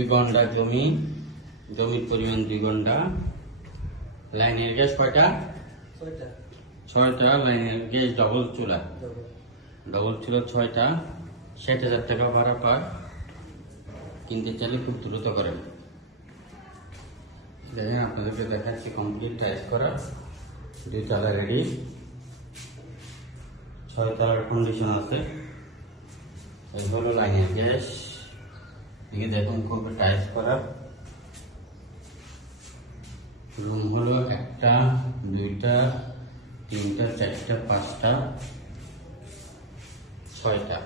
দুই ঘণ্টা জমি জমির পরিমাণ দুই ঘণ্টা। লাইনের গ্যাস কয়টা? ছয়টা। লাইনের গ্যাস ডবল চুলা। ডবল ছিল ছয়টা। ষাট হাজার টাকা ভাড়া পায়। কিনতে চাইলে খুব দ্রুত করেন। দেখেন আপনাদেরকে দেখাচ্ছি কমপ্লিট টাইস করা। দুই তালা রেডি ছয় তালার কন্ডিশন আছে। এই হলো লাইনের গ্যাস। এদিকে দেখুন খুব টাইস করা। রুম হলো একটা, দুইটা, তিনটা, চারটা, পাঁচটা, ছয়টা।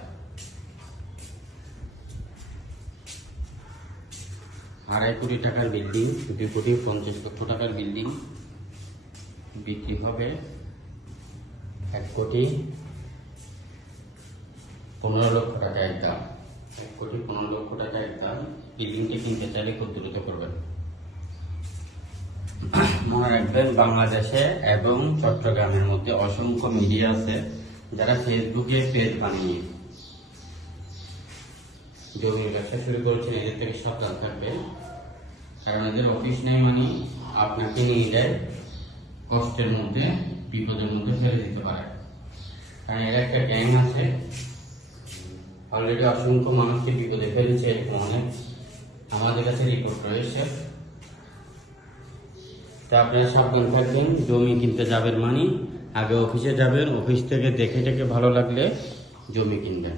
আড়াই কোটি টাকার বিল্ডিং, দুই কোটি পঞ্চাশ লক্ষ টাকার বিল্ডিং। বিক্রি হবে এক কোটি পনেরো লক্ষ টাকা এক দাম। এক কোটি পনেরো লক্ষ টাকা দাম বিল্ডিংটি কিনতে চাইলে খুব দ্রুত করবেন। মনে রাখবেন, বাংলাদেশে এবং চট্টগ্রামের মধ্যে অসংখ্য মিডিয়া আছে যারা ফেসবুকে পেজ বানিয়ে জমির ব্যবসা শুরু করেছেন, এদের থেকে সাবধান থাকবেন কারণ এদের অফিস নেই মানে আপনাকে নিয়ে যায় কষ্টের মধ্যে, বিপদের মধ্যে ফেলে দিতে পারে। কারণ এরা একটা গ্যাং আছে অলরেডি অসংখ্য মানুষকে বিপদে ফেলেছে এরকম অনেক আমাদের কাছে রিপোর্ট রয়েছে। তা আপনারা সাবধান থাকবেন, জমি কিনতে যাবেন মানে আগে অফিসে যাবেন, অফিস থেকে দেখে টেকে ভালো লাগলে জমি কিনবেন।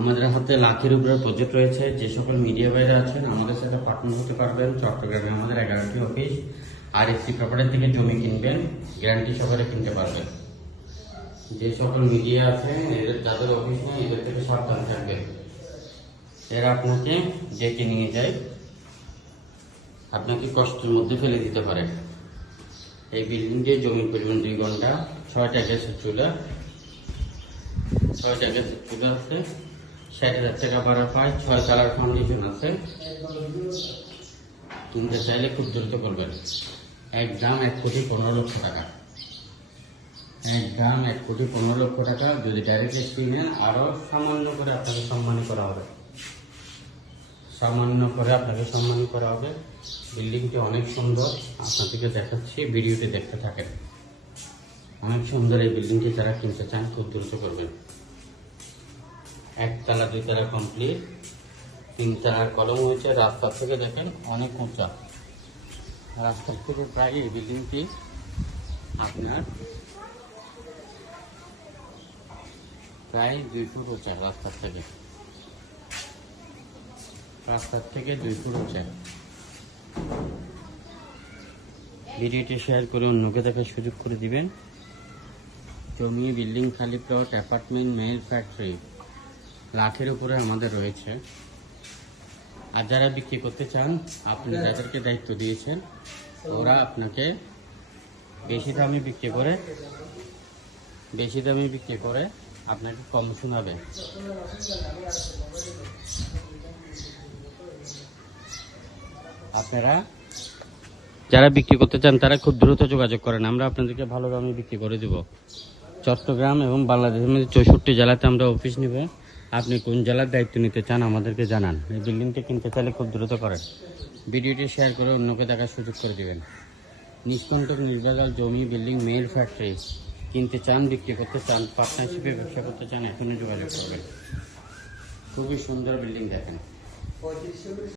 আমাদের হাতে লাখের উপরে প্রজেক্ট রয়েছে, যে সকল মিডিয়া বাইরে আছেন, আমাদের সাথে পার্টনার হতে পারবেন, চট্টগ্রামে আমাদের এগারোটি অফিস আর একটি প্রপার্টি থেকে জমি কিনবেন গ্যারান্টি সহকারে কিনতে পারবেন। যে সকল মিডিয়া আছে এদের, যাদের অফিস নেই, এদের থেকে সাবধান থাকবেন। এরা আপনাকে ডেকে নিয়ে যায়। আপনাকে কষ্টের মধ্যে ফেলে দিতে পারে। এই বিল্ডিংটি জমির পরিমাণ দুই ঘণ্টা, ছয়টা গ্যাসের চুলা, ছয়টা গ্যাসের চুলা আছে, ষাট হাজার টাকা ভাড়া পায়, ছয় কালার ফাউন্ডেশন আছে। কিনতে চাইলে খুব দ্রুত করবেন। এক দাম এক কোটি পনেরো লক্ষ টাকা। দাম এক কোটি পনেরো লক্ষ টাকা যদি ডাইরেক্ট কিনেন আরও সামান্য করে আপনাকে সম্মানী করা হবে। সামান্য করে আপনাকে সম্মান করা হবে। বিল্ডিংটি অনেক সুন্দর। আপনাদেরকে দেখাচ্ছি, ভিডিওটি দেখতে থাকেন। অনেক সুন্দর এই বিল্ডিংটি যারা কিনতে চান, খুব দ্রুত করবেন। একতলা দুইতলা কমপ্লিট তিনতলার কলম হয়েছে, রাস্তা থেকে দেখেন অনেক উঁচা। রাস্তার থেকে প্রায় এই বিল্ডিংটি আপনার প্রায় দুই ফুট উঁচা, রাস্তার থেকে। রাস্তার থেকে দুই ফুট উঁচা। ভিডিওটি শেয়ার করে অন্যকে দেখার সুযোগ করে দিবেন। জমি, বিল্ডিং, খালি প্লট, অ্যাপার্টমেন্ট, মেল ফ্যাক্টরি লাখের উপরে আমাদের রয়েছে। আর যারা বিক্রি করতে চান, আপনি যাদেরকে দায়িত্ব দিয়েছেন, ওরা আপনাকে বেশি দামে বিক্রি করে, বেশি দামে বিক্রি করে আপনাকে কম শোনাবে আপনারা যারা বিক্রি করতে চান, তারা খুব দ্রুত যোগাযোগ করেন। আমরা আপনাদেরকে ভালো দামে বিক্রি করে দেব। চট্টগ্রাম এবং বাংলাদেশের মধ্যে চৌষট্টি জেলাতে আমরা অফিস নিব। আপনি কোন জেলার দায়িত্ব নিতে চান, আমাদেরকে জানান। এই বিল্ডিংটা কিনতে চাইলে খুব দ্রুত করেন। ভিডিওটি শেয়ার করে অন্যকে দেখার সুযোগ করে দেবেন। নিষ্কণ্টক নির্বাচাল জমি বিল্ডিং মেল ফ্যাক্টরি কিনতে চান, বিক্রি করতে চান পার্টনারশিপে ব্যবসা করতে চান এখনই যোগাযোগ করবেন। খুবই সুন্দর বিল্ডিং দেখেন।